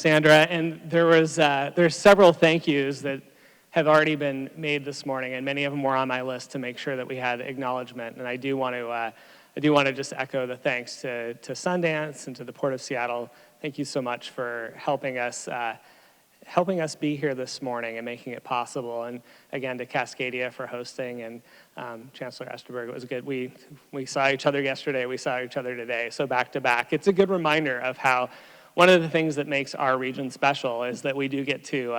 Sandra, and there's several thank yous that have already been made this morning, and many of them were on my list to make sure that we had acknowledgement. And I do want to just echo the thanks to Sundance and to the Port of Seattle. Thank you so much for helping us be here this morning and making it possible. And again, to Cascadia for hosting, and Chancellor Esterberg, it was good. We saw each other yesterday, we saw each other today, so back to back. It's a good reminder of how one of the things that makes our region special is that we get to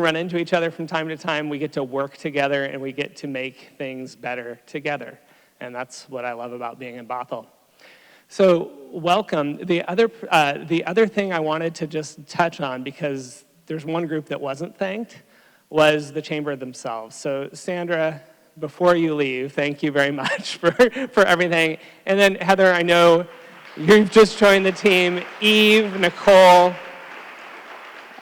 run into each other from time to time, we get to work together, and we get to make things better together. And that's what I love about being in Bothell. So welcome. The other thing I wanted to just touch on, because there's one group that wasn't thanked, was the chamber themselves. So Sandra, before you leave, thank you very much for everything. And then Heather, I know you've just joined the team. Eve, Nicole,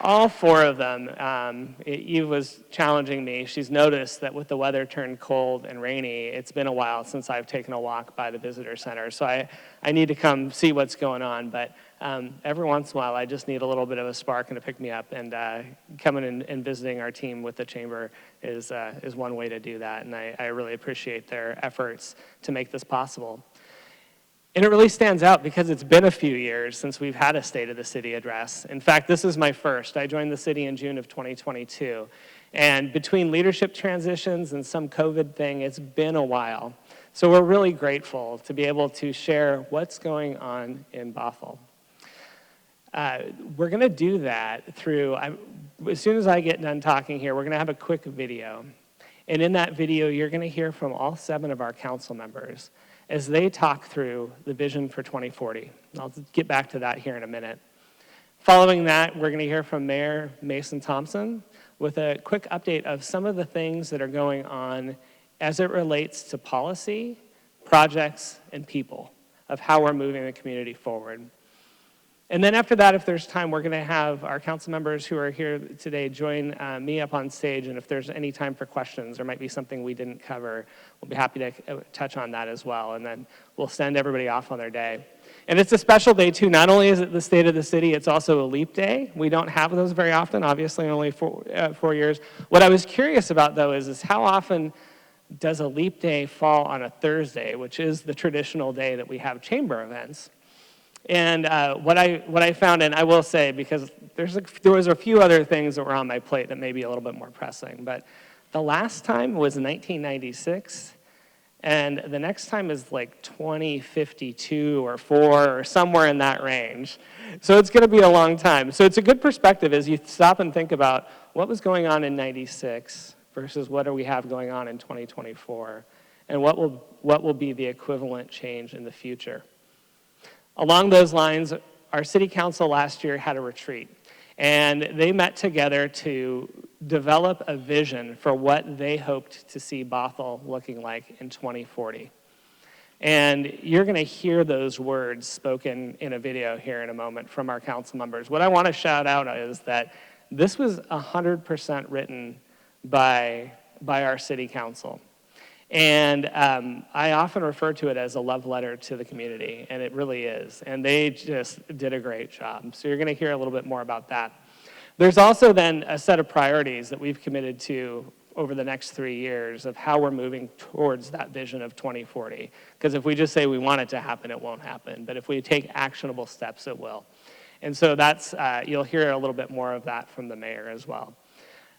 all four of them. Eve was challenging me. She's noticed that with the weather turned cold and rainy, it's been a while since I've taken a walk by the visitor center. So I need to come see what's going on. But every once in a while, I just need a little bit of a spark and to pick me up. And coming and visiting our team with the chamber is one way to do that. And I really appreciate their efforts to make this possible. And it really stands out because it's been a few years since we've had a State of the City address. In fact, this is my first. I joined the city in June of 2022. And between leadership transitions and some COVID thing, it's been a while. So we're really grateful to be able to share what's going on in Bothell. We're going to do that through, as soon as I get done talking here, we're going to have a quick video. And in that video, you're going to hear from all 7 of our council members as they talk through the vision for 2040. I'll get back to that here in a minute. Following that, we're going to hear from Mayor Mason Thompson with a quick update of some of the things that are going on as it relates to policy, projects, and people, of how we're moving the community forward. And then after that, if there's time, we're going to have our council members who are here today join me up on stage, and if there's any time for questions, there might be something we didn't cover, we'll be happy to touch on that as well, and then we'll send everybody off on their day. And it's a special day, too. Not only is it the State of the City, it's also a leap day. We don't have those very often, obviously, only 4 years. What I was curious about, though, is how often does a leap day fall on a Thursday, which is the traditional day that we have chamber events? And what I found, and I will say, because there was a few other things that were on my plate that may be a little bit more pressing, but the last time was 1996, and the next time is like 2052 or 4 or somewhere in that range. So it's going to be a long time. So it's a good perspective as you stop and think about what was going on in 96 versus what do we have going on in 2024, and what will be the equivalent change in the future. Along those lines, our city council last year had a retreat, and they met together to develop a vision for what they hoped to see Bothell looking like in 2040. And you're going to hear those words spoken in a video here in a moment from our council members. What I want to shout out is that this was 100% written by our city council. And I often refer to it as a love letter to the community, and it really is. And they just did a great job. So you're going to hear a little bit more about that. There's also then a set of priorities that we've committed to over the next 3 years of how we're moving towards that vision of 2040. Because if we just say we want it to happen, it won't happen. But if we take actionable steps, it will. And so that's, you'll hear a little bit more of that from the mayor as well.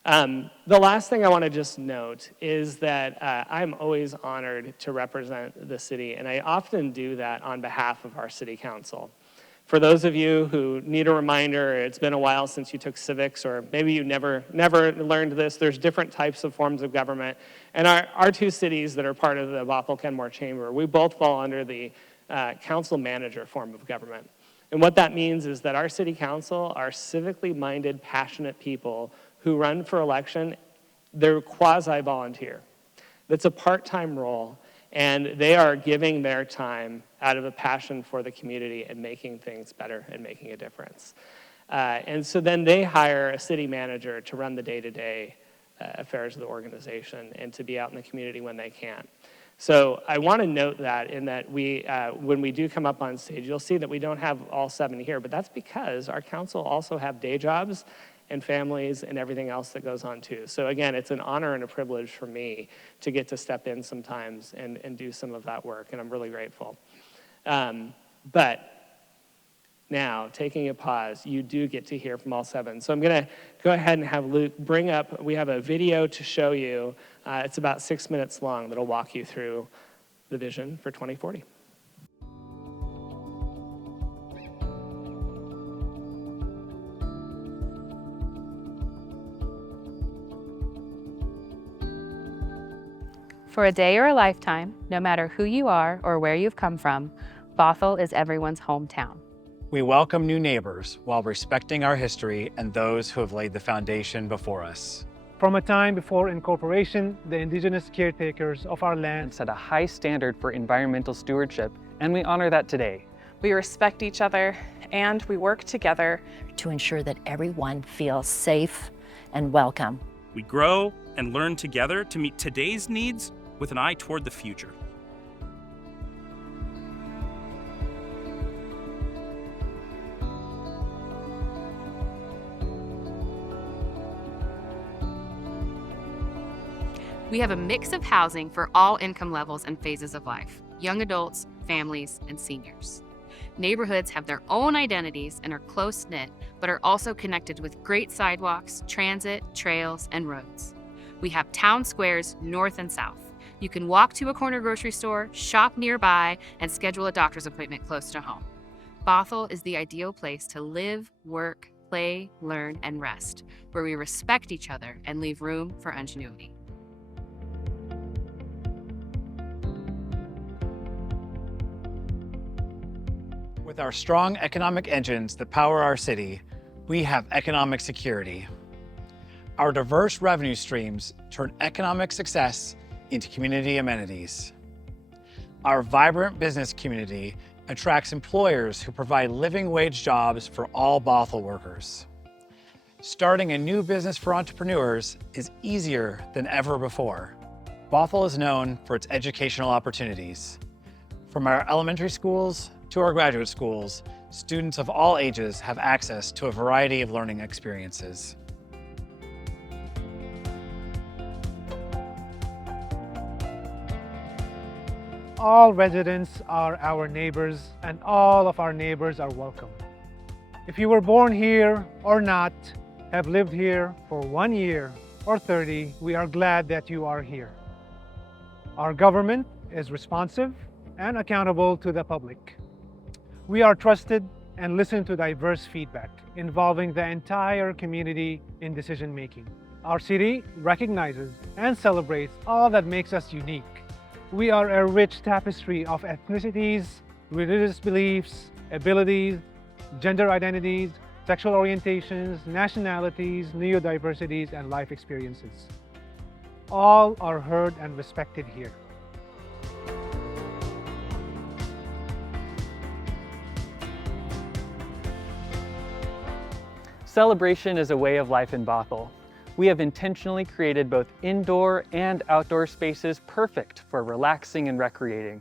The last thing I want to just note is that I'm always honored to represent the city, and I often do that on behalf of our city council. For those of you who need a reminder, it's been a while since you took civics, or maybe you never learned this, there's different types of forms of government. And our 2 cities that are part of the Bothell-Kenmore Chamber, we both fall under the council manager form of government. And what that means is that our city council are civically minded, passionate people who run for election. They're quasi-volunteer. That's a part-time role, and they are giving their time out of a passion for the community and making things better and making a difference. And so then they hire a city manager to run the day-to-day affairs of the organization and to be out in the community when they can. So I want to note that in that when we do come up on stage, you'll see that we don't have all 7 here, but that's because our council also have day jobs and families and everything else that goes on too. So again, it's an honor and a privilege for me to get to step in sometimes and do some of that work, and I'm really grateful. But now, taking a pause, you do get to hear from all 7. So I'm going to go ahead and have Luke bring up, we have a video to show you. It's about 6 minutes long that'll walk you through the vision for 2040. For a day or a lifetime, no matter who you are or where you've come from, Bothell is everyone's hometown. We welcome new neighbors while respecting our history and those who have laid the foundation before us. From a time before incorporation, the indigenous caretakers of our land set a high standard for environmental stewardship, and we honor that today. We respect each other and we work together to ensure that everyone feels safe and welcome. We grow and learn together to meet today's needs with an eye toward the future. We have a mix of housing for all income levels and phases of life, young adults, families, and seniors. Neighborhoods have their own identities and are close-knit, but are also connected with great sidewalks, transit, trails, and roads. We have town squares north and south. You can walk to a corner grocery store, shop nearby, and schedule a doctor's appointment close to home. Bothell is the ideal place to live, work, play, learn, and rest, where we respect each other and leave room for ingenuity. With our strong economic engines that power our city, we have economic security. Our diverse revenue streams turn economic success into community amenities. Our vibrant business community attracts employers who provide living wage jobs for all Bothell workers. Starting a new business for entrepreneurs is easier than ever before. Bothell is known for its educational opportunities. From our elementary schools to our graduate schools, students of all ages have access to a variety of learning experiences. all residents are our neighbors, and all of our neighbors are welcome. If you were born here or not, have lived here for 1 year or 30, we are glad that you are here. Our government is responsive and accountable to the public. We are trusted and listen to diverse feedback involving the entire community in decision-making. Our city recognizes and celebrates all that makes us unique. We are a rich tapestry of ethnicities, religious beliefs, abilities, gender identities, sexual orientations, nationalities, neurodiversities, and life experiences. All are heard and respected here. Celebration is a way of life in Bothell. We have intentionally created both indoor and outdoor spaces perfect for relaxing and recreating.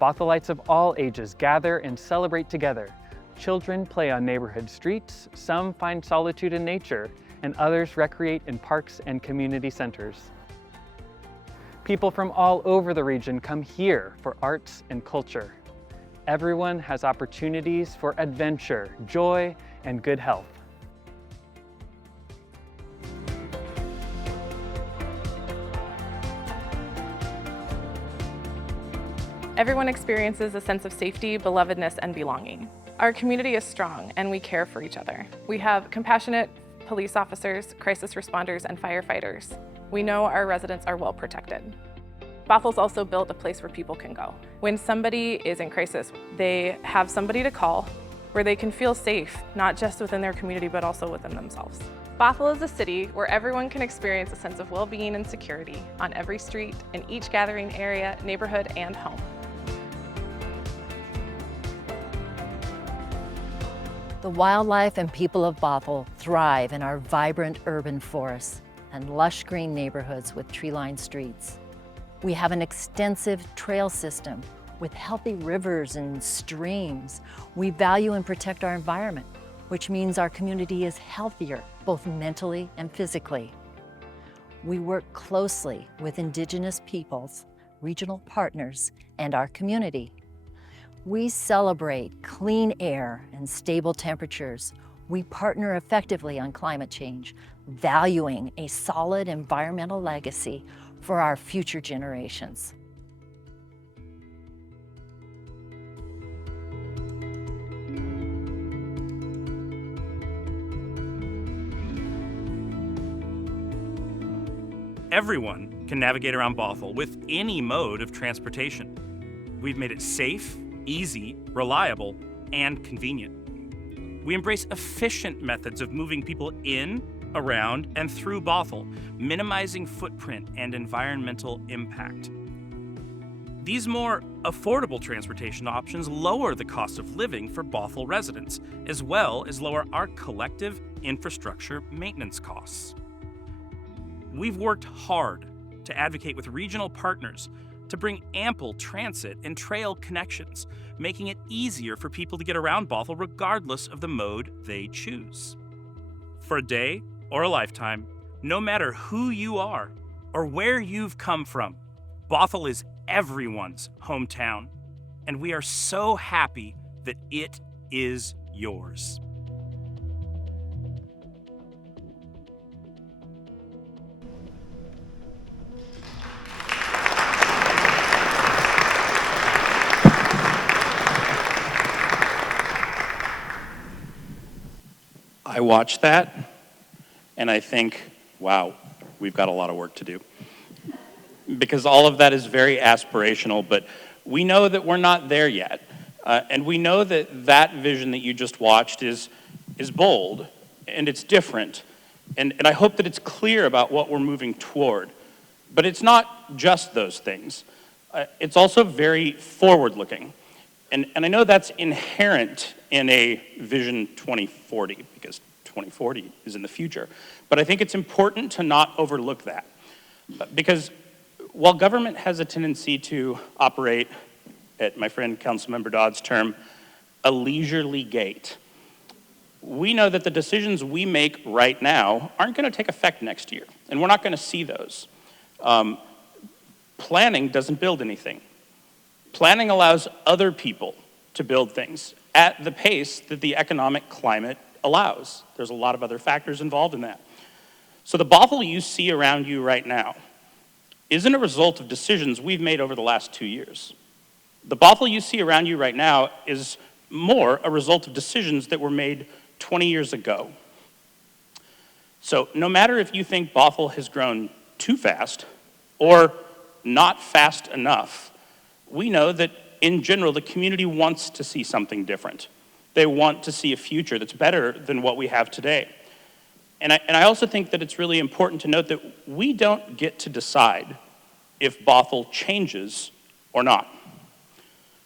Bothellites of all ages gather and celebrate together. Children play on neighborhood streets, some find solitude in nature, and others recreate in parks and community centers. People from all over the region come here for arts and culture. Everyone has opportunities for adventure, joy, and good health. Everyone experiences a sense of safety, belovedness, and belonging. Our community is strong and we care for each other. We have compassionate police officers, crisis responders, and firefighters. We know our residents are well protected. Bothell's also built a place where people can go. When somebody is in crisis, they have somebody to call where they can feel safe, not just within their community, but also within themselves. Bothell is a city where everyone can experience a sense of well-being and security on every street, in each gathering area, neighborhood, and home. The wildlife and people of Bothell thrive in our vibrant urban forests and lush green neighborhoods with tree-lined streets. We have an extensive trail system with healthy rivers and streams. We value and protect our environment, which means our community is healthier, both mentally and physically. We work closely with Indigenous peoples, regional partners, and our community. We celebrate clean air and stable temperatures. We partner effectively on climate change, valuing a solid environmental legacy for our future generations. Everyone can navigate around Bothell with any mode of transportation. We've made it safe, easy, reliable, and convenient. We embrace efficient methods of moving people in, around, and through Bothell, minimizing footprint and environmental impact. These more affordable transportation options lower the cost of living for Bothell residents, as well as lower our collective infrastructure maintenance costs. We've worked hard to advocate with regional partners to bring ample transit and trail connections, making it easier for people to get around Bothell regardless of the mode they choose. For a day or a lifetime, no matter who you are or where you've come from, Bothell is everyone's hometown, and we are so happy that it is yours. I watch that and I think, wow, we've got a lot of work to do. Because all of that is very aspirational, but we know that we're not there yet. And we know that that vision that you just watched is bold and it's different. And I hope that it's clear about what we're moving toward. But it's not just those things. It's also very forward-looking. And I know that's inherent in a Vision 2040, because 2040 is in the future. But I think it's important to not overlook that. Because while government has a tendency to operate, at my friend Councilmember Dodd's term, a leisurely gait, we know that the decisions we make right now aren't going to take effect next year, and we're not going to see those. Planning doesn't build anything. Planning allows other people to build things at the pace that the economic climate allows. There's a lot of other factors involved in that. So the Bothell you see around you right now isn't a result of decisions we've made over the last 2 years. The Bothell you see around you right now is more a result of decisions that were made 20 years ago. So no matter if you think Bothell has grown too fast or not fast enough, we know that in general the community wants to see something different. They want to see a future that's better than what we have today. And I also think that it's really important to note that we don't get to decide if Bothell changes or not.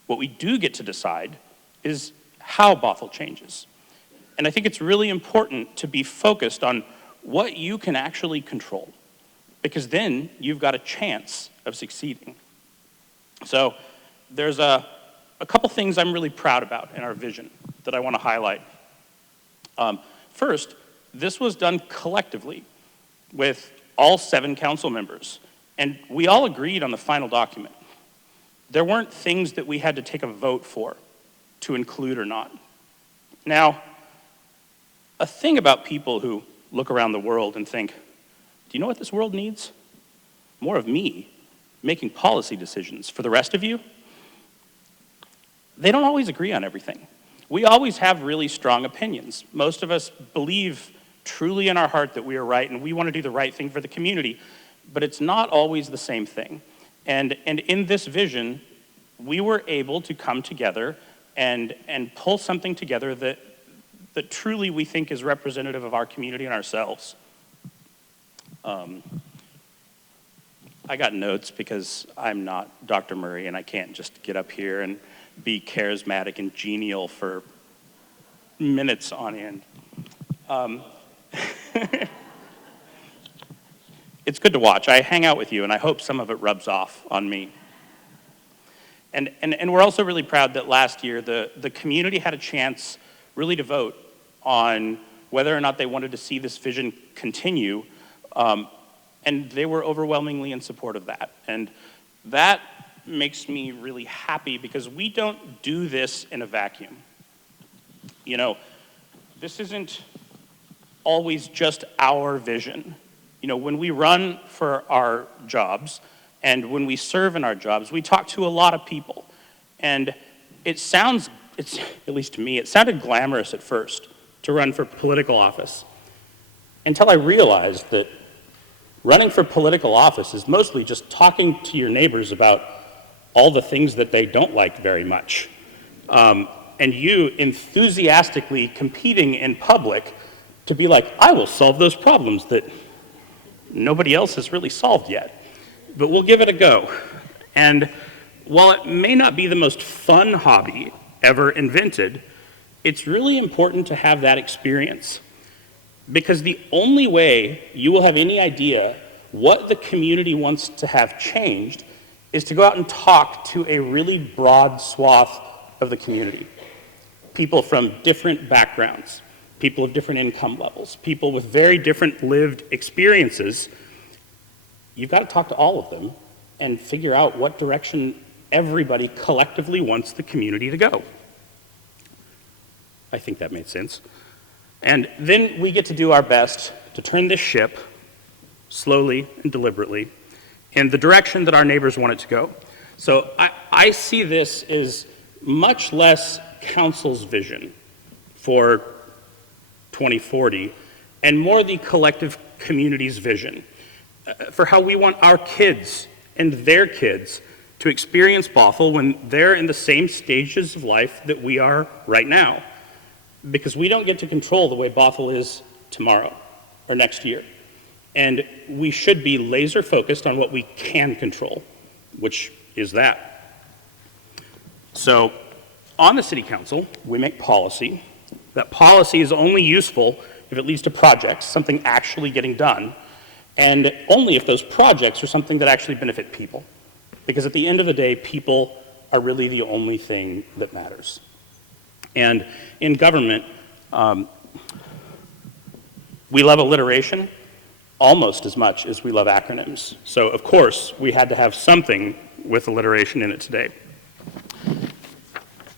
What we do get to decide is how Bothell changes. And I think it's really important to be focused on what you can actually control, because then you've got a chance of succeeding. So there's a couple things I'm really proud about in our vision that I want to highlight. First, this was done collectively with all 7 council members, and we all agreed on the final document. There weren't things that we had to take a vote for to include or not. Now, a thing about people who look around the world and think, do you know what this world needs? More of me making policy decisions. For the rest of you, they don't always agree on everything. We always have really strong opinions. Most of us believe truly in our heart that we are right and we want to do the right thing for the community, but it's not always the same thing. And in this vision, we were able to come together and pull something together that truly we think is representative of our community and ourselves. I got notes because I'm not Dr. Murray and I can't just get up here and be charismatic and genial for minutes on end. It's good to watch. I hang out with you, and I hope some of it rubs off on me. And we're also really proud that last year the community had a chance really to vote on whether or not they wanted to see this vision continue, and they were overwhelmingly in support of that. And that makes me really happy because we don't do this in a vacuum. You know, this isn't always just our vision. You know, when we run for our jobs and when we serve in our jobs, we talk to a lot of people. And it's, at least to me, it sounded glamorous at first to run for political office, until I realized that running for political office is mostly just talking to your neighbors about all the things that they don't like very much. And you enthusiastically competing in public to be like, I will solve those problems that nobody else has really solved yet, but we'll give it a go. And while it may not be the most fun hobby ever invented, it's really important to have that experience, because the only way you will have any idea what the community wants to have changed is to go out and talk to a really broad swath of the community. People from different backgrounds, people of different income levels, people with very different lived experiences. You've got to talk to all of them and figure out what direction everybody collectively wants the community to go. I think that made sense. And then we get to do our best to turn this ship slowly and deliberately in the direction that our neighbors want it to go. So I see this as much less council's vision for 2040 and more the collective community's vision for how we want our kids and their kids to experience Bothell when they're in the same stages of life that we are right now. Because we don't get to control the way Bothell is tomorrow or next year. And we should be laser focused on what we can control, which is that. So on the city council, we make policy. That policy is only useful if it leads to projects, something actually getting done, and only if those projects are something that actually benefit people. Because at the end of the day, people are really the only thing that matters. And in government, we love alliteration almost as much as we love acronyms. So of course, we had to have something with alliteration in it today.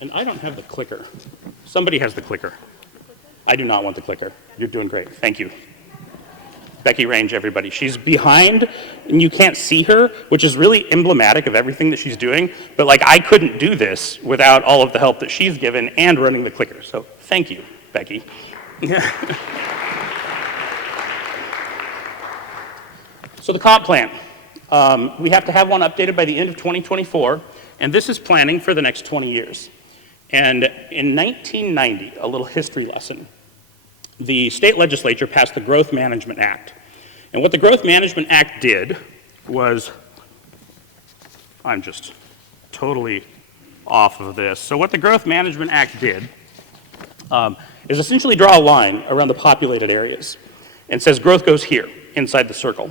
And I don't have the clicker. Somebody has the clicker. I do not want the clicker. You're doing great. Thank you. Becky Range, everybody. She's behind, and you can't see her, which is really emblematic of everything that she's doing. But like, I couldn't do this without all of the help that she's given and running the clicker. So thank you, Becky. So the comp plan. We have to have one updated by the end of 2024, and this is planning for the next 20 years. And in 1990, a little history lesson, the state legislature passed the Growth Management Act. And what the Growth Management Act did was, I'm just totally off of this. So what the Growth Management Act did is essentially draw a line around the populated areas and says growth goes here, inside the circle.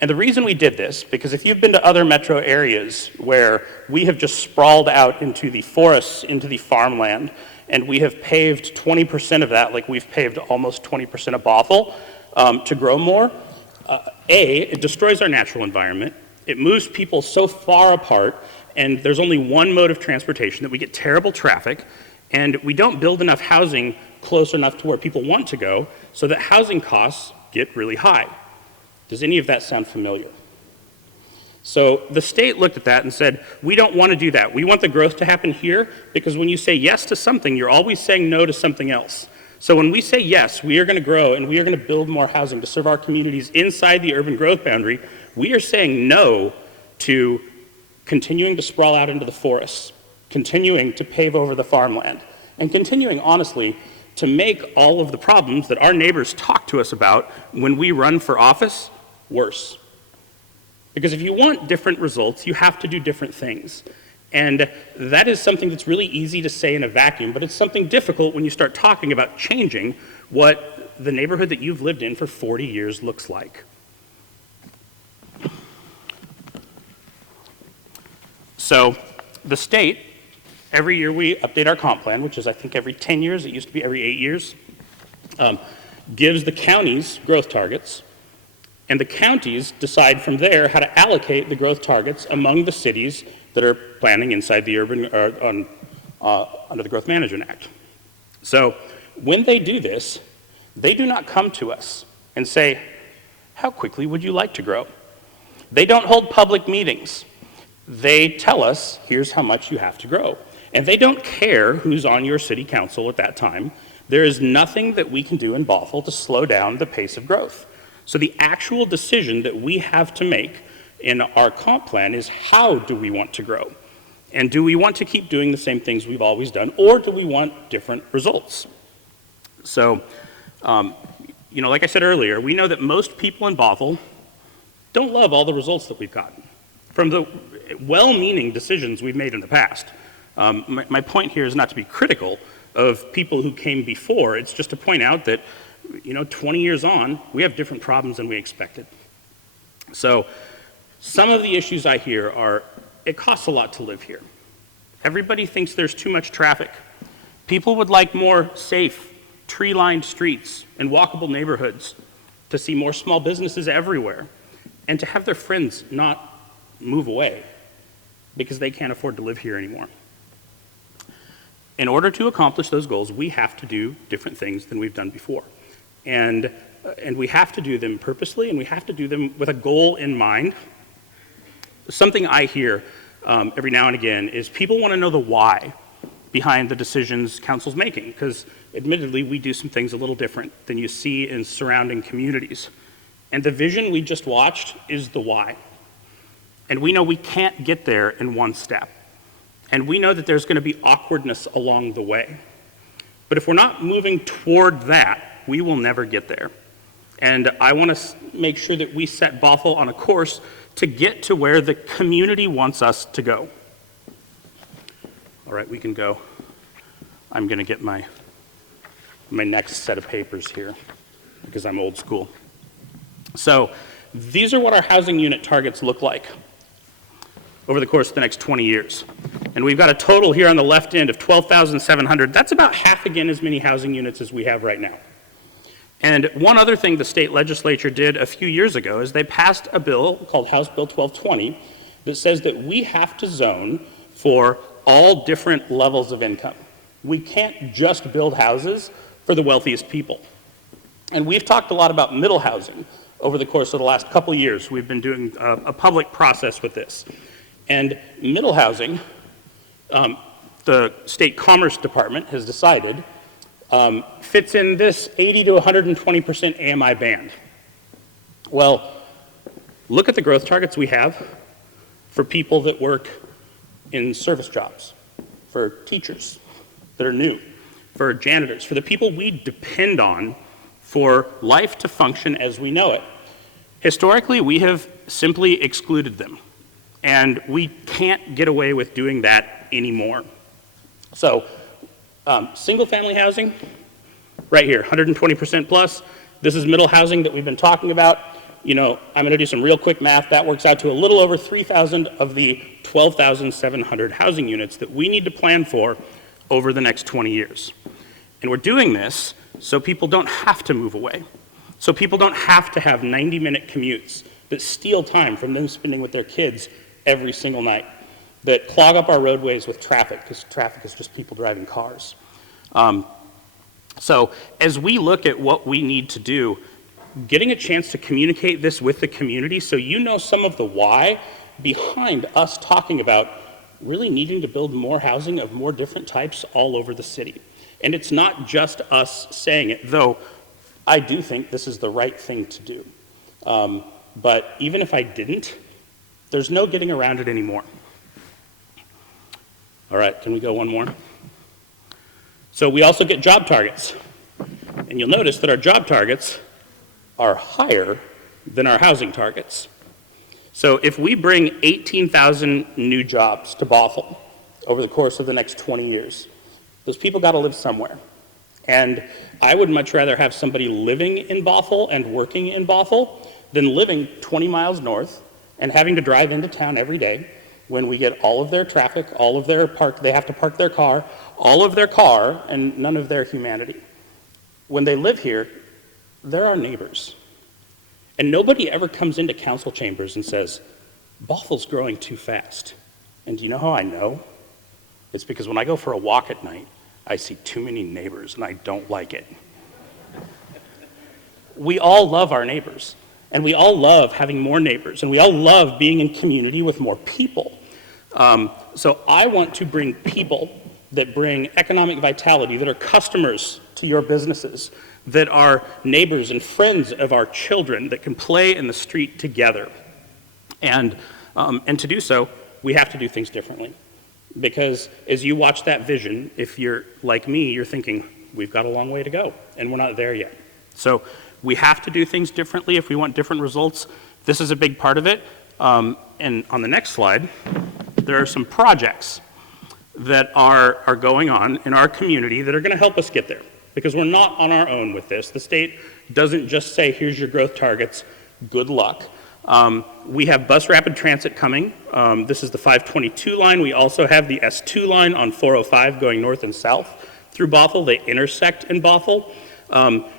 And the reason we did this, because if you've been to other metro areas where we have just sprawled out into the forests, into the farmland, and we have paved 20% of that, like we've paved almost 20% of Bothell to grow more, it destroys our natural environment. It moves people so far apart, and there's only one mode of transportation that we get terrible traffic, and we don't build enough housing close enough to where people want to go, so that housing costs get really high. Does any of that sound familiar? So the state looked at that and said, we don't want to do that. We want the growth to happen here, because when you say yes to something, you're always saying no to something else. So when we say yes, we are going to grow and we are going to build more housing to serve our communities inside the urban growth boundary, we are saying no to continuing to sprawl out into the forests, continuing to pave over the farmland, and continuing, honestly, to make all of the problems that our neighbors talk to us about when we run for office worse. Because if you want different results, you have to do different things. And that is something that's really easy to say in a vacuum, but it's something difficult when you start talking about changing what the neighborhood that you've lived in for 40 years looks like. So the state, every year we update our comp plan, which is I think every 10 years, it used to be every 8 years, gives the counties growth targets, and the counties decide from there how to allocate the growth targets among the cities that are planning inside the urban, under the Growth Management Act. So when they do this, they do not come to us and say, how quickly would you like to grow? They don't hold public meetings. They tell us, here's how much you have to grow. And they don't care who's on your city council at that time. There is nothing that we can do in Bothell to slow down the pace of growth. So the actual decision that we have to make in our comp plan is, how do we want to grow? And do we want to keep doing the same things we've always done, or do we want different results? So, like I said earlier, we know that most people in Bothell don't love all the results that we've gotten from the well-meaning decisions we've made in the past. My point here is not to be critical of people who came before. It's just to point out that, 20 years on, we have different problems than we expected. So some of the issues I hear are, it costs a lot to live here. Everybody thinks there's too much traffic. People would like more safe, tree-lined streets and walkable neighborhoods, to see more small businesses everywhere, and to have their friends not move away because they can't afford to live here anymore. In order to accomplish those goals, we have to do different things than we've done before. And we have to do them purposely, and we have to do them with a goal in mind. Something I hear every now and again is people want to know the why behind the decisions council's making, because admittedly, we do some things a little different than you see in surrounding communities. And the vision we just watched is the why. And we know we can't get there in one step. And we know that there's going to be awkwardness along the way. But if we're not moving toward that, we will never get there. And I want to make sure that we set Bothell on a course to get to where the community wants us to go. All right, we can go. I'm going to get my next set of papers here because I'm old school. So these are what our housing unit targets look like over the course of the next 20 years. And we've got a total here on the left end of 12,700. That's about half again as many housing units as we have right now. And one other thing the state legislature did a few years ago is they passed a bill called House Bill 1220 that says that we have to zone for all different levels of income. We can't just build houses for the wealthiest people. And we've talked a lot about middle housing over the course of the last couple of years. We've been doing a public process with this. And middle housing, the State Commerce Department has decided, fits in this 80 to 120% AMI band. Well, look at the growth targets we have for people that work in service jobs, for teachers that are new, for janitors, for the people we depend on for life to function as we know it. Historically, we have simply excluded them, and we can't get away with doing that anymore. So, single-family housing, right here, 120% plus. This is middle housing that we've been talking about. I'm going to do some real quick math. That works out to a little over 3,000 of the 12,700 housing units that we need to plan for over the next 20 years. And we're doing this so people don't have to move away, so people don't have to have 90-minute commutes that steal time from them spending with their kids every single night, that clog up our roadways with traffic, because traffic is just people driving cars. So as we look at what we need to do, getting a chance to communicate this with the community so you know some of the why behind us talking about really needing to build more housing of more different types all over the city. And it's not just us saying it, though I do think this is the right thing to do. But even if I didn't, there's no getting around it anymore. All right, can we go one more? So we also get job targets. And you'll notice that our job targets are higher than our housing targets. So if we bring 18,000 new jobs to Bothell over the course of the next 20 years, those people got to live somewhere. And I would much rather have somebody living in Bothell and working in Bothell than living 20 miles north and having to drive into town every day when we get all of their traffic, all of their they have to park their car, all of their car, and none of their humanity. When they live here, they're our neighbors. And nobody ever comes into council chambers and says, Bothell's growing too fast. And do you know how I know? It's because when I go for a walk at night, I see too many neighbors and I don't like it. We all love our neighbors, and we all love having more neighbors, and we all love being in community with more people. So I want to bring people that bring economic vitality, that are customers to your businesses, that are neighbors and friends of our children, that can play in the street together. And to do so, we have to do things differently. Because as you watch that vision, if you're like me, you're thinking, we've got a long way to go, and we're not there yet. So we have to do things differently if we want different results. This is a big part of it. And on the next slide, there are some projects that are going on in our community that are going to help us get there. Because we're not on our own with this. The state doesn't just say, here's your growth targets, good luck. We have bus rapid transit coming. This is the 522 line. We also have the S2 line on 405 going north and south through Bothell. They intersect in Bothell.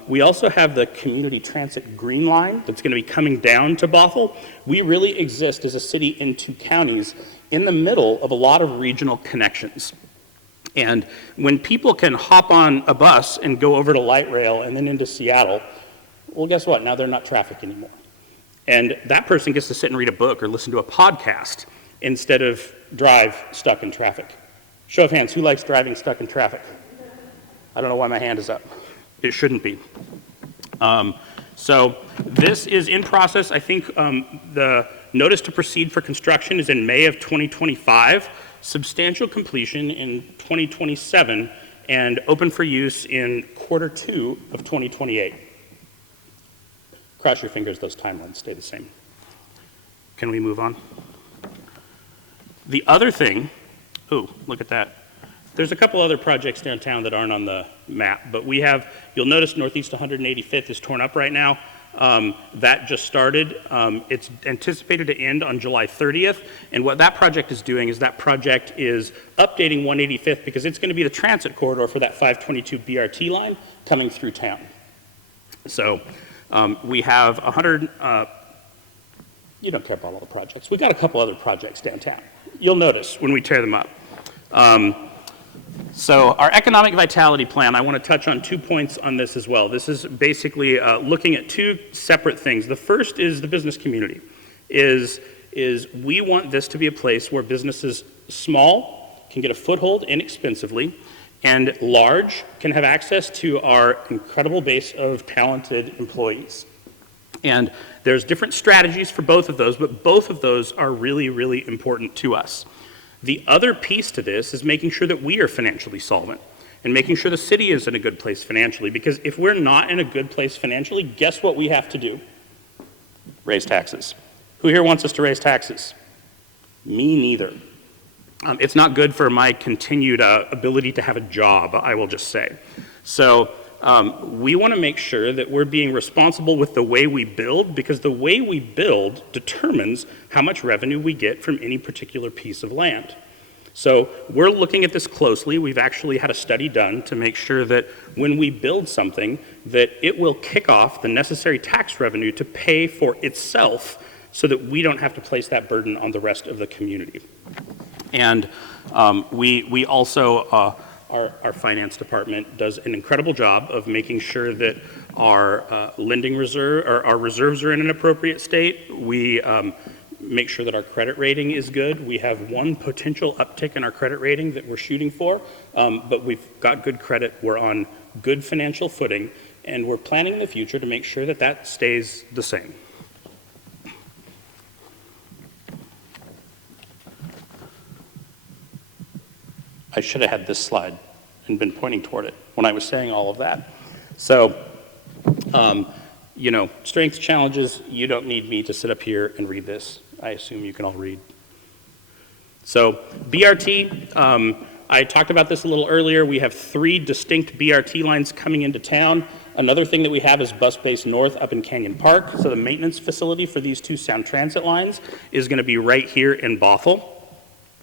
We also have the community transit green line that's going to be coming down to Bothell. We really exist as a city in two counties in the middle of a lot of regional connections. And when people can hop on a bus and go over to light rail and then into Seattle, well, guess what? Now they're not traffic anymore. And that person gets to sit and read a book or listen to a podcast instead of drive stuck in traffic. Show of hands, who likes driving stuck in traffic? I don't know why my hand is up. It shouldn't be. So this is in process. I think the notice to proceed for construction is in May of 2025, substantial completion in 2027, and open for use in Q2 of 2028. Cross your fingers, those timelines stay the same. Can we move on? The other thing, oh, look at that. There's a couple other projects downtown that aren't on the map, but we have, you'll notice Northeast 185th is torn up right now. That just started. It's anticipated to end on July 30th, and what that project is doing is that project is updating 185th because it's going to be the transit corridor for that 522 BRT line coming through town. So we have 100, you don't care about all the projects. We got a couple other projects downtown. You'll notice when we tear them up. So our economic vitality plan, I want to touch on 2 points on this as well. This is basically looking at two separate things. The first is the business community, is we want this to be a place where businesses small can get a foothold inexpensively, and large can have access to our incredible base of talented employees. And there's different strategies for both of those, but both of those are really, really important to us. The other piece to this is making sure that we are financially solvent and making sure the city is in a good place financially, because if we're not in a good place financially, guess what we have to do? Raise taxes. Who here wants us to raise taxes? Me neither. It's not good for my continued ability to have a job, I will just say. So we want to make sure that we're being responsible with the way we build, because the way we build determines how much revenue we get from any particular piece of land. So we're looking at this closely. We've actually had a study done to make sure that when we build something, that it will kick off the necessary tax revenue to pay for itself so that we don't have to place that burden on the rest of the community. And we also, our finance department does an incredible job of making sure that our lending reserve, or our reserves are in an appropriate state. We make sure that our credit rating is good. We have one potential uptick in our credit rating that we're shooting for, but we've got good credit. We're on good financial footing, and we're planning in the future to make sure that that stays the same. I should have had this slide and been pointing toward it when I was saying all of that. So, you know, strengths, challenges, you don't need me to sit up here and read this. I assume you can all read. So, BRT, I talked about this a little earlier. We have 3 distinct BRT lines coming into town. Another thing that we have is Bus Base North up in Canyon Park. So the maintenance facility for these 2 Sound Transit lines is going to be right here in Bothell.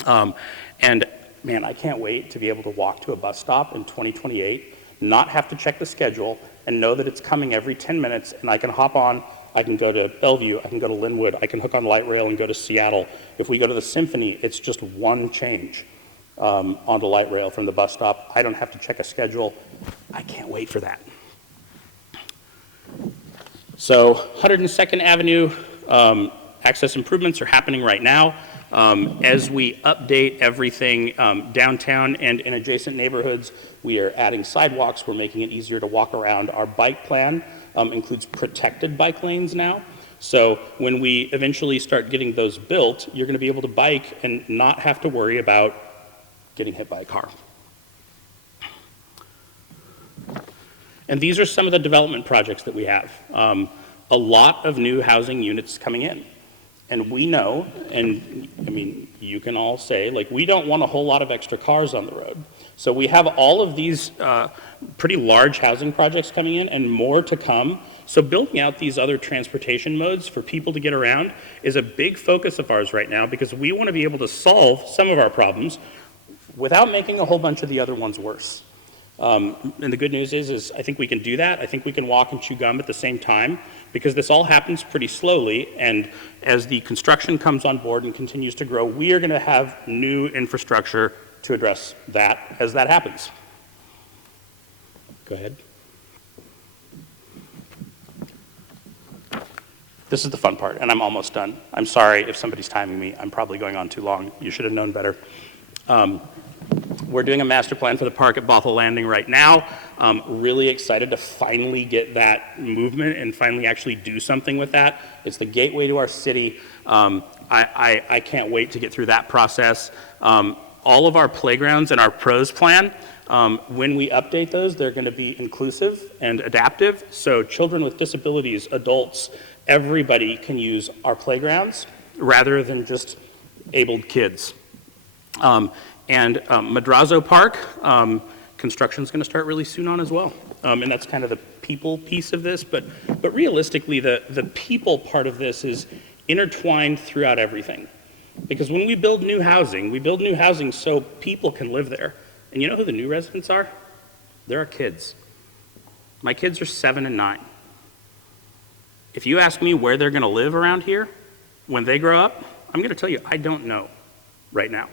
And man, I can't wait to be able to walk to a bus stop in 2028, not have to check the schedule, and know that it's coming every 10 minutes, and I can hop on, I can go to Bellevue, I can go to Linwood, I can hook on light rail and go to Seattle. If we go to the Symphony, it's just one change onto light rail from the bus stop. I don't have to check a schedule. I can't wait for that. So 102nd Avenue, access improvements are happening right now. As we update everything downtown and in adjacent neighborhoods, we are adding sidewalks. We're making it easier to walk around. Our bike plan includes protected bike lanes now. So when we eventually start getting those built, you're going to be able to bike and not have to worry about getting hit by a car. And these are some of the development projects that we have. A lot of new housing units coming in. And we know, and I mean, you can all say, like, we don't want a whole lot of extra cars on the road. So we have all of these pretty large housing projects coming in and more to come. So building out these other transportation modes for people to get around is a big focus of ours right now, because we want to be able to solve some of our problems without making a whole bunch of the other ones worse. And the good news is I think we can do that. I think we can walk and chew gum at the same time, because this all happens pretty slowly, and as the construction comes on board and continues to grow, we are going to have new infrastructure to address that as that happens. Go ahead. This is the fun part, and I'm almost done. I'm sorry if somebody's timing me. I'm probably going on too long. You should have known better. We're doing a master plan for the park at Bothell Landing right now. Really excited to finally get that movement and finally actually do something with that. It's the gateway to our city. I can't wait to get through that process. All of our playgrounds and our pros plan, when we update those, they're going to be inclusive and adaptive. So children with disabilities, adults, everybody can use our playgrounds rather than just abled kids. And Madrazo Park, construction is going to start really soon on as well. And that's kind of the people piece of this, but realistically, the people part of this is intertwined throughout everything. Because when we build new housing so people can live there. And you know who the new residents are? They're our kids. My kids are 7 and 9. If you ask me where they're going to live around here when they grow up, I'm going to tell you, I don't know right now.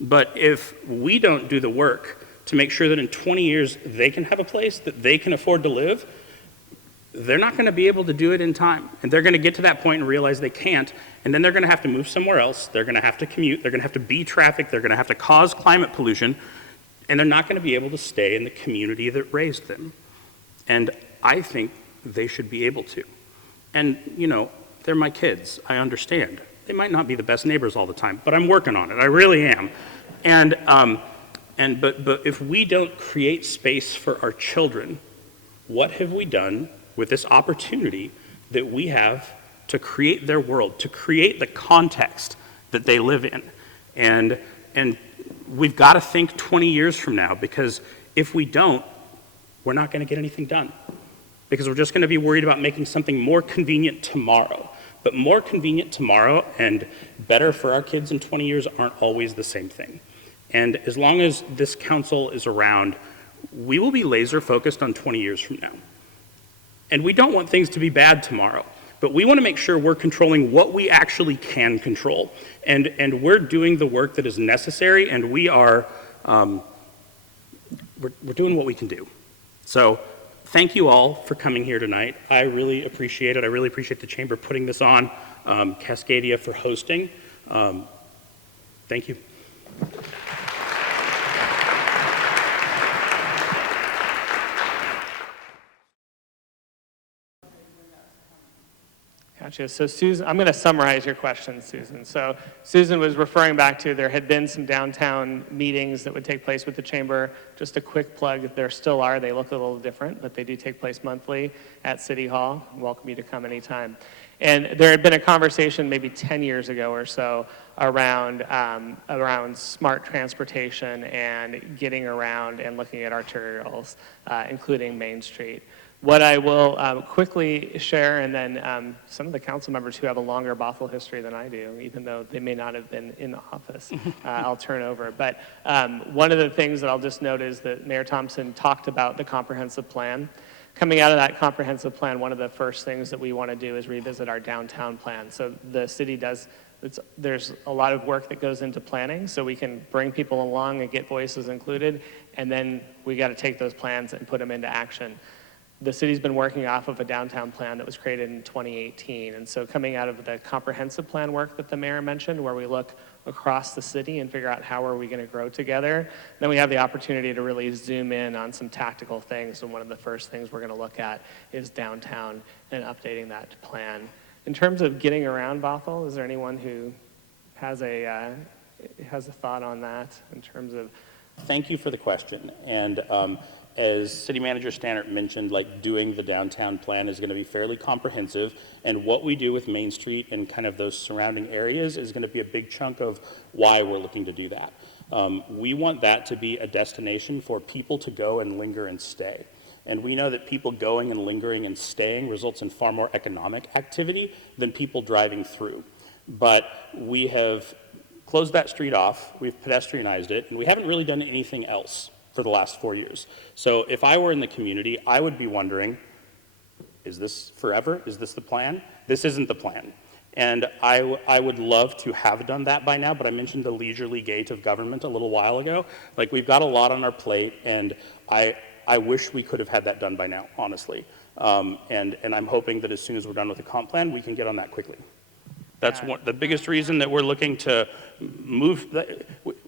But if we don't do the work to make sure that in 20 years they can have a place that they can afford to live, they're not going to be able to do it in time. And they're going to get to that point and realize they can't, and then they're going to have to move somewhere else. They're going to have to commute. They're going to have to beat traffic. They're going to have to cause climate pollution, and they're not going to be able to stay in the community that raised them. And I think they should be able to. And, you know, they're my kids. I understand. They might not be the best neighbors all the time, but I'm working on it. I really am. But if we don't create space for our children, what have we done with this opportunity that we have to create their world, to create the context that they live in? And we've got to think 20 years from now, because if we don't, we're not going to get anything done. Because we're just going to be worried about making something more convenient tomorrow. But more convenient tomorrow and better for our kids in 20 years aren't always the same thing. And as long as this council is around, we will be laser focused on 20 years from now. And we don't want things to be bad tomorrow, but we want to make sure we're controlling what we actually can control. And we're doing the work that is necessary, and we are, we're doing what we can do. So thank you all for coming here tonight. I really appreciate it. I really appreciate the chamber putting this on, Cascadia for hosting. Thank you. Gotcha. So Susan, I'm going to summarize your question, Susan. So Susan was referring back to there had been some downtown meetings that would take place with the chamber. Just a quick plug, there still are. They look a little different, but they do take place monthly at City Hall. I'm welcome you to come anytime. And there had been a conversation maybe 10 years ago or so around smart transportation and getting around and looking at arterials, including Main Street. What I will quickly share, and then some of the council members who have a longer Bothell history than I do, even though they may not have been in the office, I'll turn over. But one of the things that I'll just note is that Mayor Thompson talked about the comprehensive plan. Coming out of that comprehensive plan, one of the first things that we want to do is revisit our downtown plan. So the city does, there's a lot of work that goes into planning, so we can bring people along and get voices included, and then we got to take those plans and put them into action. The city's been working off of a downtown plan that was created in 2018. And so coming out of the comprehensive plan work that the mayor mentioned, where we look across the city and figure out how are we going to grow together, then we have the opportunity to really zoom in on some tactical things. And one of the first things we're going to look at is downtown and updating that plan. In terms of getting around Bothell, is there anyone who has a thought on that in terms of? Thank you for the question. And as City Manager Stannert mentioned, like doing the downtown plan is going to be fairly comprehensive, and what we do with Main Street and kind of those surrounding areas is going to be a big chunk of why we're looking to do that. We want that to be a destination for people to go and linger and stay. And we know that people going and lingering and staying results in far more economic activity than people driving through. But we have closed that street off, we've pedestrianized it, and we haven't really done anything else for the last 4 years. So if I were in the community, I would be wondering, is this forever? Is this the plan? This isn't the plan. And I would love to have done that by now, but I mentioned the leisurely gait of government a little while ago. Like, we've got a lot on our plate, and I wish we could have had that done by now, honestly. And I'm hoping that as soon as we're done with the comp plan, we can get on that quickly. That's the biggest reason that we're looking to move.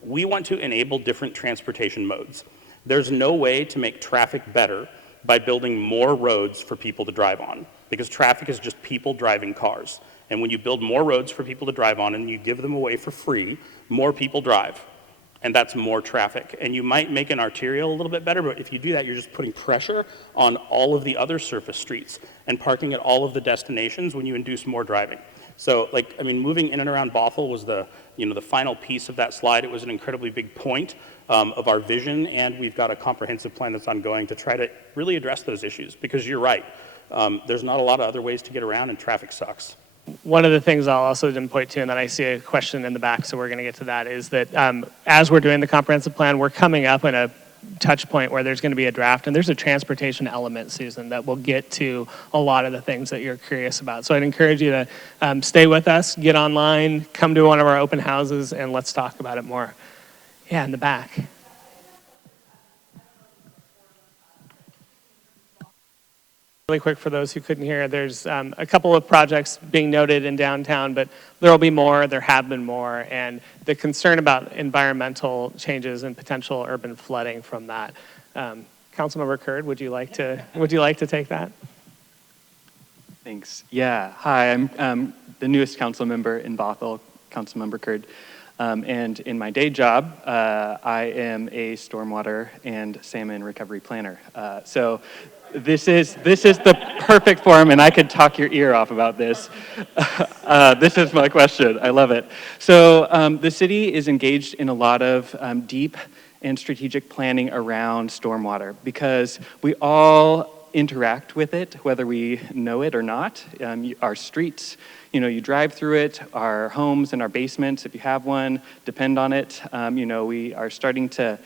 We want to enable different transportation modes. There's no way to make traffic better by building more roads for people to drive on, because traffic is just people driving cars. And when you build more roads for people to drive on and you give them away for free, more people drive. And that's more traffic. And you might make an arterial a little bit better, but if you do that, you're just putting pressure on all of the other surface streets and parking at all of the destinations when you induce more driving. So, like, I mean, moving in and around Bothell was the final piece of that slide. It was an incredibly big point of our vision, and we've got a comprehensive plan that's ongoing to try to really address those issues, because you're right. There's not a lot of other ways to get around, and traffic sucks. One of the things I'll also point to, and then I see a question in the back, so we're going to get to that, is that as we're doing the comprehensive plan, we're coming up in a touch point where there's going to be a draft, and there's a transportation element, Susan, that will get to a lot of the things that you're curious about. So I'd encourage you to stay with us, get online, come to one of our open houses, and let's talk about it more. Yeah, in the back. Really quick for those who couldn't hear, there's a couple of projects being noted in downtown, but there will be more, there have been more, and the concern about environmental changes and potential urban flooding from that. Councilmember Curd, would you like to take that? Thanks. Yeah. Hi, I'm the newest council member in Bothell, Councilmember Curd. And in my day job, I am a stormwater and salmon recovery planner. So this is the perfect forum, and I could talk your ear off about this. This is my question. I love it. So the city is engaged in a lot of deep and strategic planning around stormwater, because we all interact with it, whether we know it or not. Our streets, you drive through it, our homes and our basements, if you have one, depend on it. We are starting to,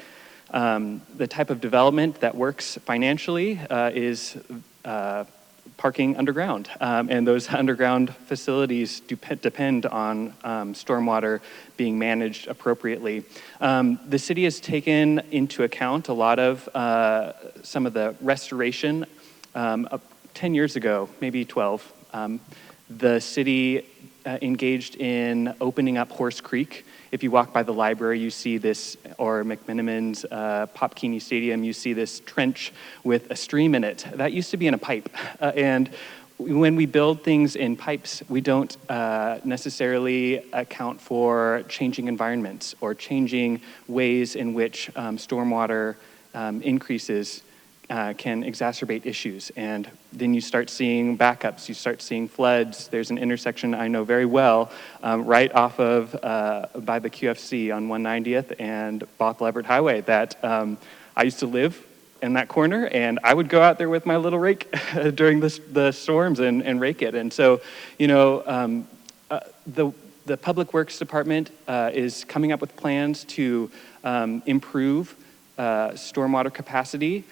the type of development that works financially is parking underground. And those underground facilities depend on stormwater being managed appropriately. The city has taken into account a lot of some of the restoration. 10 years ago, maybe 12, the city engaged in opening up Horse Creek. If you walk by the library, you see this, or McMenamin's Pop Keeney Stadium, you see this trench with a stream in it. That used to be in a pipe. And when we build things in pipes, we don't necessarily account for changing environments or changing ways in which stormwater increases can exacerbate issues. And then you start seeing backups, you start seeing floods. There's an intersection I know very well right off of by the QFC on 190th and Bothell Everett Highway that I used to live in that corner, and I would go out there with my little rake during the storms and rake it. And so, you know, the Public Works Department is coming up with plans to improve stormwater capacity.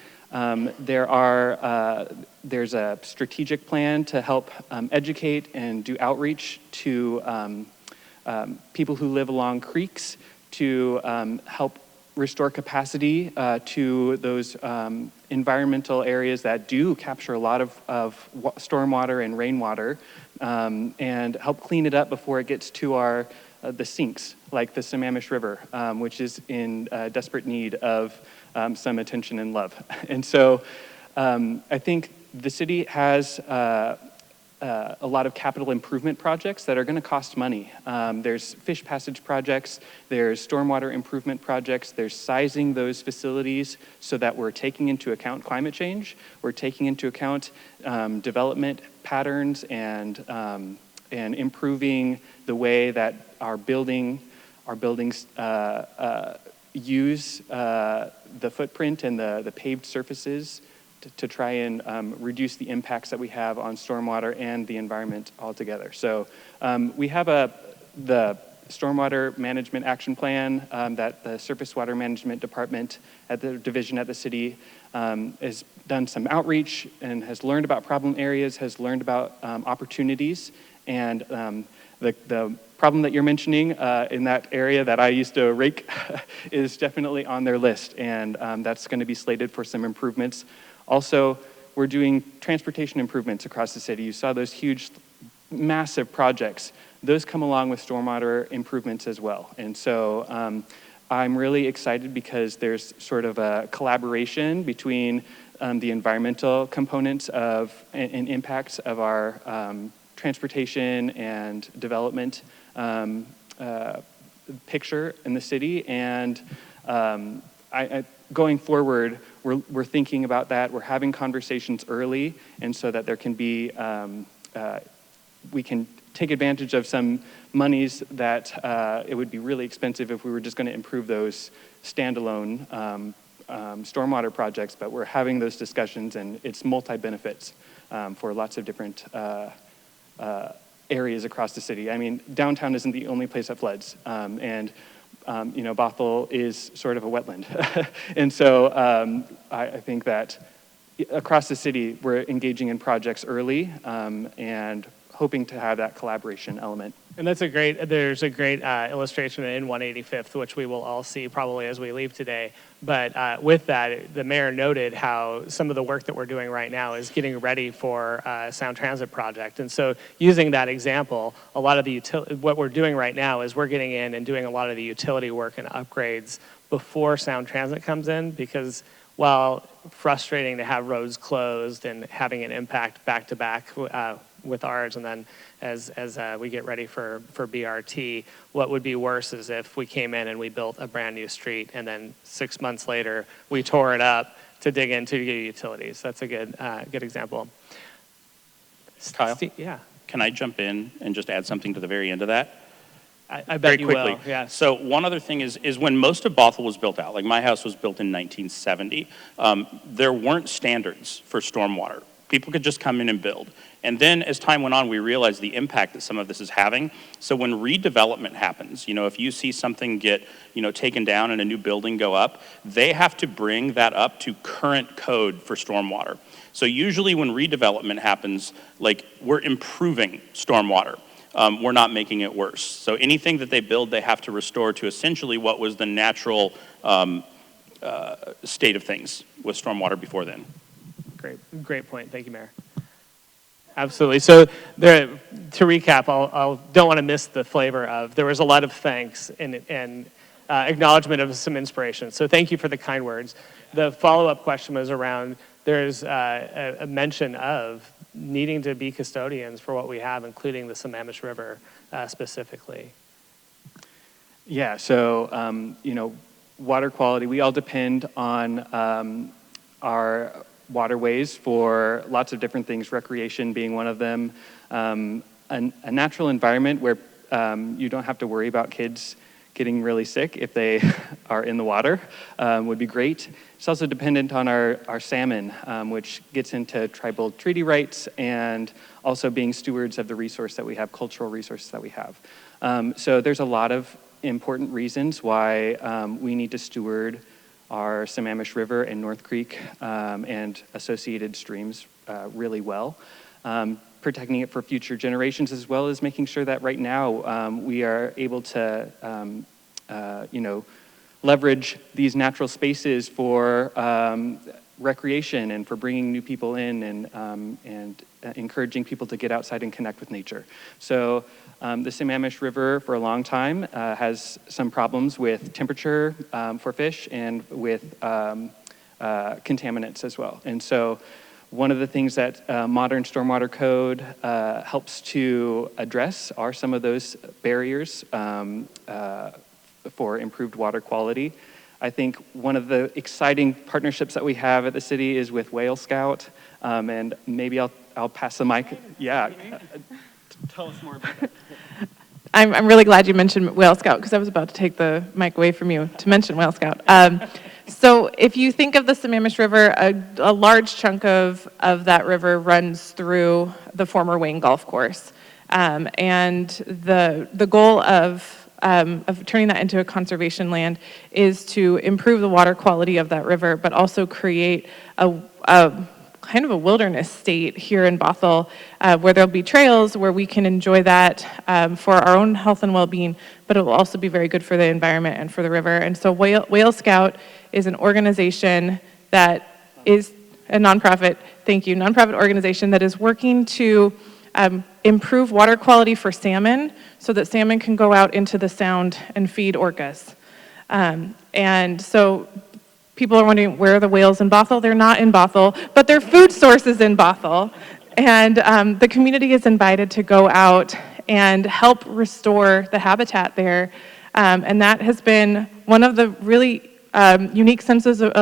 There's a strategic plan to help educate and do outreach to people who live along creeks to help restore capacity to those environmental areas that do capture a lot of stormwater and rainwater, and help clean it up before it gets to the sinks, like the Sammamish River, which is in desperate need of some attention and love. And so I think the city has a lot of capital improvement projects that are going to cost money. There's fish passage projects, there's stormwater improvement projects, there's sizing those facilities so that we're taking into account climate change, we're taking into account development patterns and improving the way that our buildings use the footprint and the paved surfaces to try and reduce the impacts that we have on stormwater and the environment altogether. So we have the Stormwater Management Action Plan that the Surface Water Management Department at the division at the city has done some outreach and has learned about problem areas, has learned about opportunities, and the problem that you're mentioning in that area that I used to rake is definitely on their list, and that's going to be slated for some improvements. Also, we're doing transportation improvements across the city. You saw those huge, massive projects. Those come along with stormwater improvements as well. And so I'm really excited because there's sort of a collaboration between the environmental components of and impacts of our transportation and development picture in the city. And going forward, we're thinking about that. We're having conversations early, and so that there can be, we can take advantage of some monies that it would be really expensive if we were just going to improve those standalone stormwater projects, but we're having those discussions, and it's multi-benefits for lots of different areas across the city. I mean, downtown isn't the only place that floods, and you know, Bothell is sort of a wetland. And so I think that across the city, we're engaging in projects early and hoping to have that collaboration element. And there's a great illustration in 185th, which we will all see probably as we leave today. But with that, the mayor noted how some of the work that we're doing right now is getting ready for Sound Transit project. And so using that example, a lot of the what we're doing right now is we're getting in and doing a lot of the utility work and upgrades before Sound Transit comes in, because while frustrating to have roads closed and having an impact back to back with ours, and then as we get ready for BRT, what would be worse is if we came in and we built a brand new street and then 6 months later we tore it up to dig into utilities. That's a good example. Kyle? Yeah. Can I jump in and just add something to the very end of that? I bet Very you quickly. will. Yeah. So one other thing is when most of Bothell was built out, like my house was built in 1970, there weren't standards for stormwater. People could just come in and build. And then as time went on, we realized the impact that some of this is having. So when redevelopment happens, you know, if you see something get, you know, taken down and a new building go up, they have to bring that up to current code for stormwater. So usually when redevelopment happens, like, we're improving stormwater. We're not making it worse. So anything that they build, they have to restore to essentially what was the natural state of things with stormwater before then. Great point. Thank you, Mayor. Absolutely. So to recap, I don't want to miss the flavor of, there was a lot of thanks and acknowledgement of some inspiration. So thank you for the kind words. The follow-up question was around, there's a mention of needing to be custodians for what we have, including the Sammamish River specifically. Yeah, so, you know, water quality, we all depend on our waterways for lots of different things, recreation being one of them, a natural environment where you don't have to worry about kids getting really sick if they are in the water would be great. It's also dependent on our salmon, which gets into tribal treaty rights and also being stewards of the resource that we have, cultural resources that we have. So there's a lot of important reasons why we need to steward our Sammamish River and North Creek and associated streams really well. Protecting it for future generations, as well as making sure that right now we are able to, leverage these natural spaces for recreation and for bringing new people in and encouraging people to get outside and connect with nature. So the Sammamish River for a long time has some problems with temperature for fish and with contaminants as well. And so one of the things that modern stormwater code helps to address are some of those barriers for improved water quality. I think one of the exciting partnerships that we have at the city is with Whale Scout, and maybe I'll pass the mic. Yeah, tell us more about that. I'm really glad you mentioned Whale Scout, because I was about to take the mic away from you to mention Whale Scout. So if you think of the Sammamish River, a large chunk of that river runs through the former Wayne Golf Course. And the goal of turning that into a conservation land is to improve the water quality of that river, but also create a kind of a wilderness state here in Bothell, where there'll be trails where we can enjoy that for our own health and well-being, but it will also be very good for the environment and for the river. And so Whale Scout is an organization that is a nonprofit, nonprofit organization that is working to improve water quality for salmon so that salmon can go out into the sound and feed orcas. And so people are wondering, where are the whales in Bothell? They're not in Bothell, but their food source is in Bothell. And the community is invited to go out and help restore the habitat there. And that has been one of the really unique senses of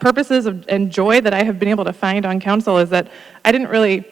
purposes and joy that I have been able to find on council, is that I didn't really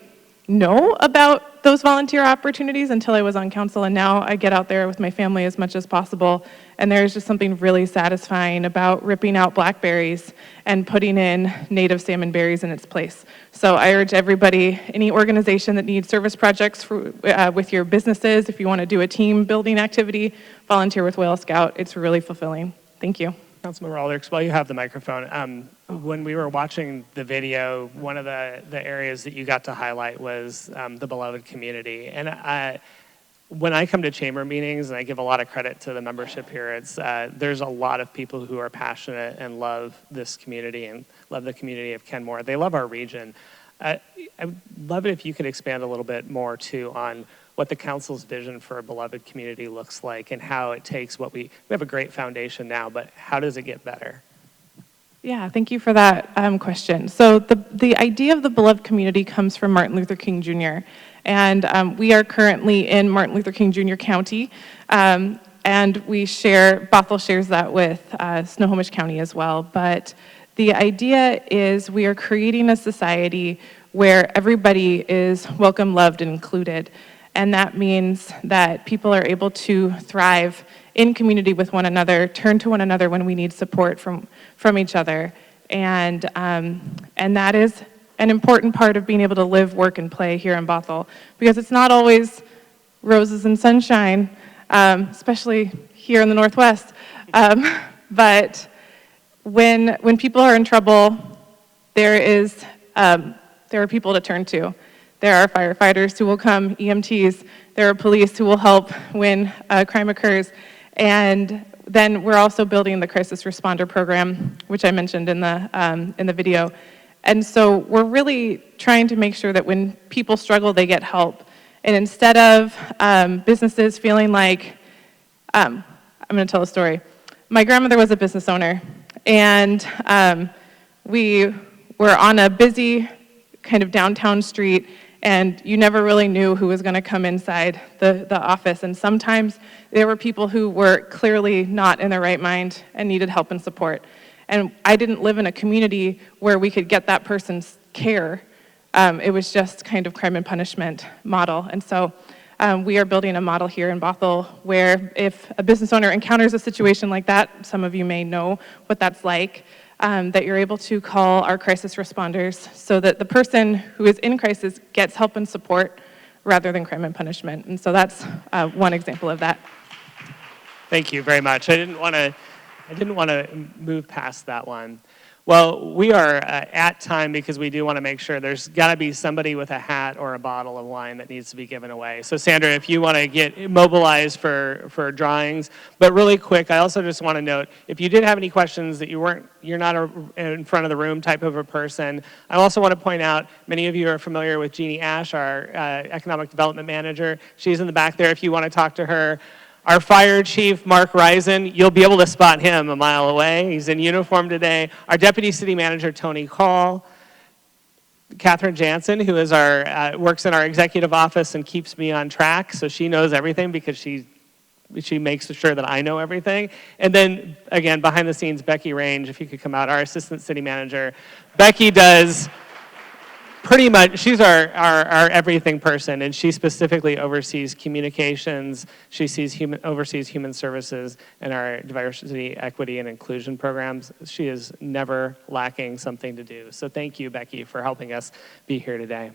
know about those volunteer opportunities until I was on council, and now I get out there with my family as much as possible, and there's just something really satisfying about ripping out blackberries and putting in native salmon berries in its place. So I urge everybody, any organization that needs service projects with your businesses, if you want to do a team building activity, volunteer with Whale Scout. It's really fulfilling. Thank you. Councilmember Aldrich, while you have the microphone, when we were watching the video, one of the areas that you got to highlight was the beloved community. And when I come to chamber meetings, and I give a lot of credit to the membership here, there's a lot of people who are passionate and love this community and love the community of Kenmore. They love our region. I'd love it if you could expand a little bit more too on what the council's vision for a beloved community looks like and how it takes what we have a great foundation now, but how does it get better? Yeah, thank you for that question. So the idea of the beloved community comes from Martin Luther King Jr. And we are currently in Martin Luther King Jr. County, and Bothell shares that with Snohomish County as well. But the idea is we are creating a society where everybody is welcome, loved, and included. And that means that people are able to thrive in community with one another, turn to one another when we need support from each other. And that is an important part of being able to live, work, and play here in Bothell, because it's not always roses and sunshine, especially here in the Northwest. But when people are in trouble, there are people to turn to. There are firefighters who will come, EMTs. There are police who will help when a crime occurs. And then we're also building the crisis responder program, which I mentioned in the video. And so we're really trying to make sure that when people struggle, they get help. And instead of businesses feeling like, I'm going to tell a story. My grandmother was a business owner, and we were on a busy kind of downtown street, and you never really knew who was going to come inside the office. And sometimes there were people who were clearly not in their right mind and needed help and support. And I didn't live in a community where we could get that person's care. It was just kind of crime and punishment model. And so We are building a model here in Bothell where if a business owner encounters a situation like that, some of you may know what that's like, that you're able to call our crisis responders so that the person who is in crisis gets help and support rather than crime and punishment. And so that's one example of that. Thank you very much. I didn't want to move past that one. Well, we are at time because we do want to make sure there's got to be somebody with a hat or a bottle of wine that needs to be given away. So Sandra, if you want to get mobilized for drawings, but really quick, I also just want to note, if you did have any questions that you're not in front of the room type of a person, I also want to point out, many of you are familiar with Jeannie Ash, our economic development manager. She's in the back there if you want to talk to her. Our fire chief, Mark Risen, you'll be able to spot him a mile away. He's in uniform today. Our deputy city manager, Tony Call. Catherine Jansen, who is works in our executive office and keeps me on track, so she knows everything because she makes sure that I know everything. And then, again, behind the scenes, Becky Range, if you could come out, our assistant city manager. Becky does pretty much, she's our everything person, and she specifically oversees communications. She oversees human services and our diversity, equity, and inclusion programs. She is never lacking something to do. So thank you, Becky, for helping us be here today.